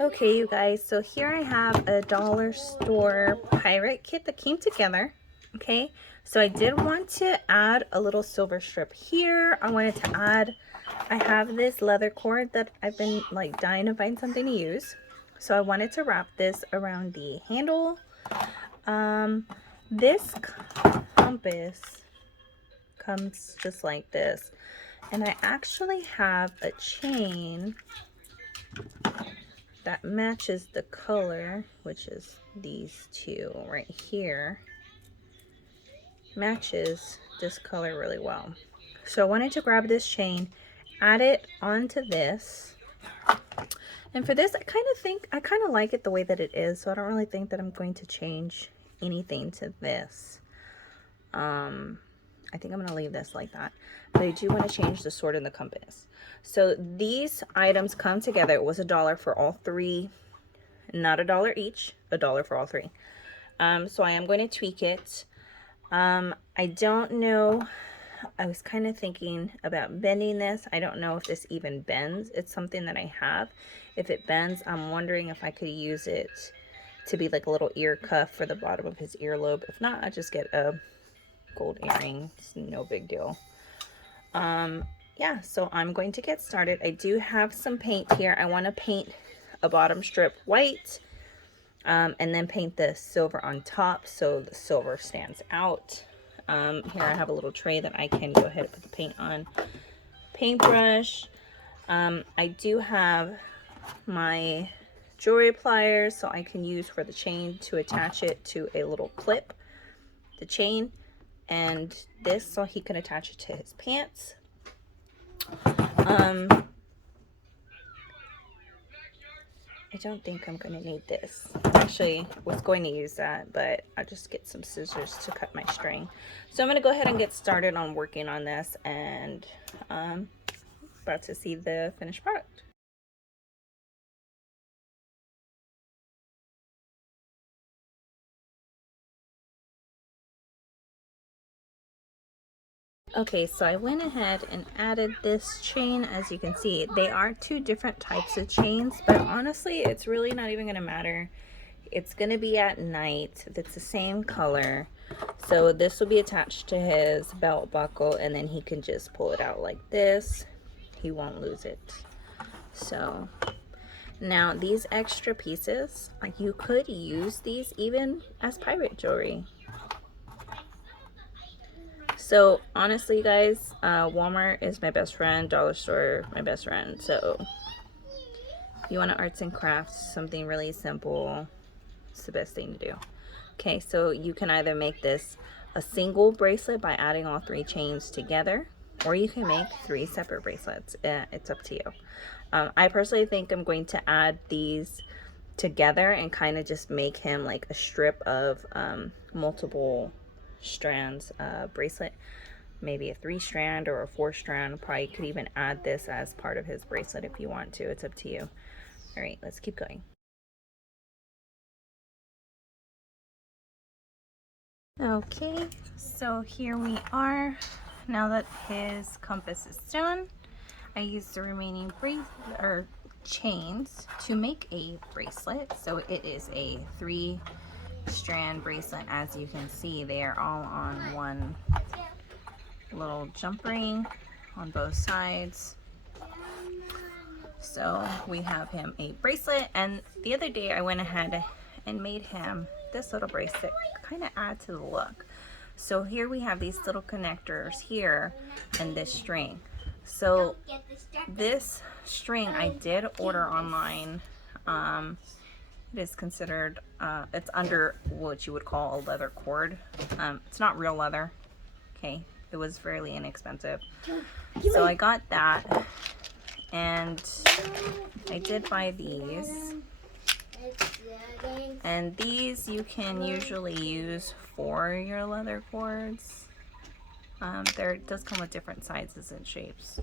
Okay, you guys, so here I have a dollar store pirate kit that came together. Okay, so I did want to add a little silver strip here. I wanted to add, I have this leather cord that I've been like dying to find something to use. So I wanted to wrap this around the handle. This compass comes just like this. And I actually have a chain that matches the color, which is these two right here, matches this color really well. So I wanted to grab this chain, add it onto this, and for this I kind of like it the way that it is, so I don't really think that I'm going to change anything to this. I think I'm going to leave this like that, but I do want to change the sword and the compass. So these items come together. It was $1 for all three, not $1 each, $1 for all three. So I am going to tweak it. I don't know. I was kind of thinking about bending this. I don't know if this even bends. It's something that I have. If it bends, I'm wondering if I could use it to be like a little ear cuff for the bottom of his earlobe. If not, I just get a gold earring. It's no big deal. Yeah, so I'm going to get started. I do have some paint here. I want to paint a bottom strip white, and then paint the silver on top so the silver stands out. Here I have a little tray that I can go ahead and put the paint on. Paintbrush. I do have my jewelry pliers, so I can use for the chain to attach it to a little clip, the chain, and this so he can attach it to his pants. I don't think I'm going to need this. Actually, was going to use that, but I'll just get some scissors to cut my string. So I'm going to go ahead and get started on working on this, and about to see the finished product. Okay, so I went ahead and added this chain. As you can see, they are two different types of chains, but honestly, it's really not even going to matter. It's going to be at night. It's the same color. So this will be attached to his belt buckle, and then he can just pull it out like this. He won't lose it. So now these extra pieces, you could use these even as pirate jewelry. So honestly, guys, Walmart is my best friend, dollar store my best friend. So if you want to arts and crafts, something really simple, it's the best thing to do. Okay, so you can either make this a single bracelet by adding all three chains together, or you can make 3 separate bracelets. It's up to you. I personally think I'm going to add these together and kind of just make him like a strip of multiple strands bracelet, maybe a 3-strand or a 4-strand. Probably could even add this as part of his bracelet if you want to. It's up to you. All right, let's keep going. Okay, so here we are. Now that his compass is done, I used the remaining chains to make a bracelet. So it is a 3-strand bracelet. As you can see, they are all on one little jump ring on both sides. So we have him a bracelet, and the other day I went ahead and made him this little bracelet, kind of add to the look. So here we have these little connectors here and this string. So this string I did order online. It is considered, it's under what you would call a leather cord. It's not real leather. Okay, it was fairly inexpensive. So I got that, and I did buy these. And these you can usually use for your leather cords. It does come with different sizes and shapes.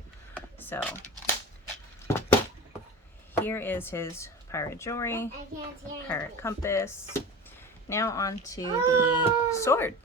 So here is his pirate jewelry, pirate compass. Now on to the sword.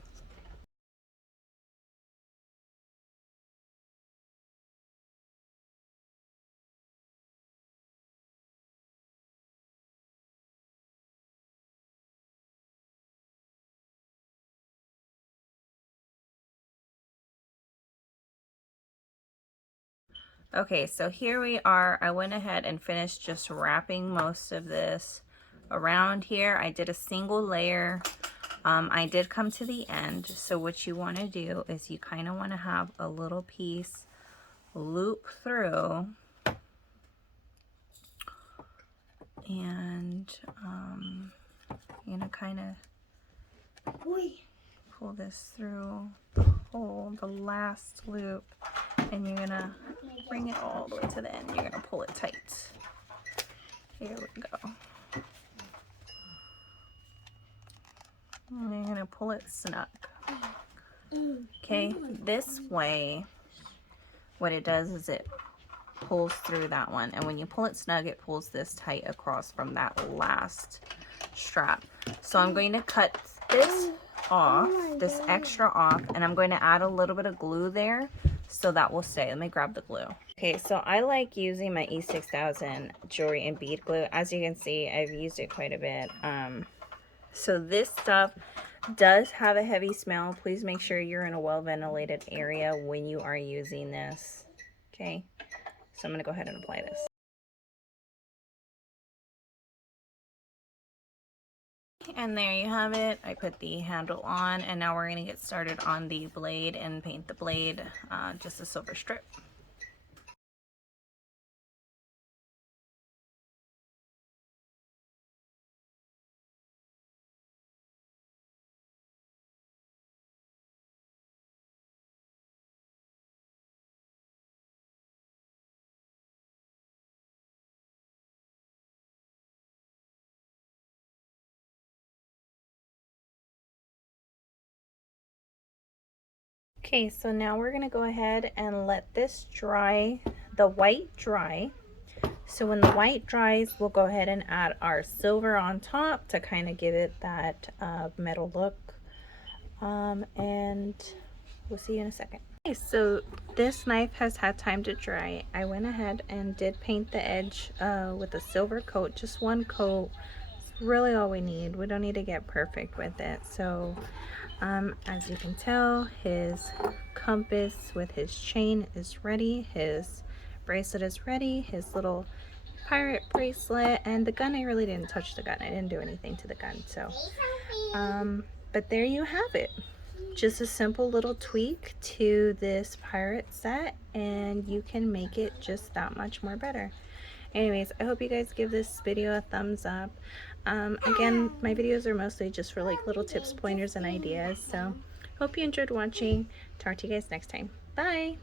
Okay, so here we are. I went ahead and finished just wrapping most of this around here. I did a single layer. I did come to the end. So what you want to do is you kind of want to have a little piece loop through, and you're gonna kind of pull this through the last loop, and you're gonna bring it all the way to the end. You're gonna pull it tight. Here we go. And you're gonna pull it snug. Okay, this way, what it does is it pulls through that one, and when you pull it snug, it pulls this tight across from that last strap. So I'm going to cut this off, this extra off, and I'm going to add a little bit of glue there so that will stay. Let me grab the glue. Okay, so I like using my E6000 jewelry and bead glue. As you can see, I've used it quite a bit. So this stuff does have a heavy smell. Please make sure you're in a well ventilated area when you are using this. Okay, so I'm going to go ahead and apply this. And there you have it. I put the handle on, and now we're going to get started on the blade and paint the blade just a silver strip. Okay, so now we're going to go ahead and let this dry, the white dry. So when the white dries, we'll go ahead and add our silver on top to kind of give it that metal look. And we'll see you in a second. Okay, so this knife has had time to dry. I went ahead and did paint the edge with a silver coat, just one coat. It's really all we need. We don't need to get perfect with it. So as you can tell, his compass with his chain is ready, his bracelet is ready, his little pirate bracelet, and the gun, I really didn't touch the gun. I didn't do anything to the gun. So but there you have it. Just a simple little tweak to this pirate set, and you can make it just that much more better. Anyways, I hope you guys give this video a thumbs up. Again, my videos are mostly just for like little tips, pointers, and ideas. So hope you enjoyed watching. Talk to you guys next time. Bye.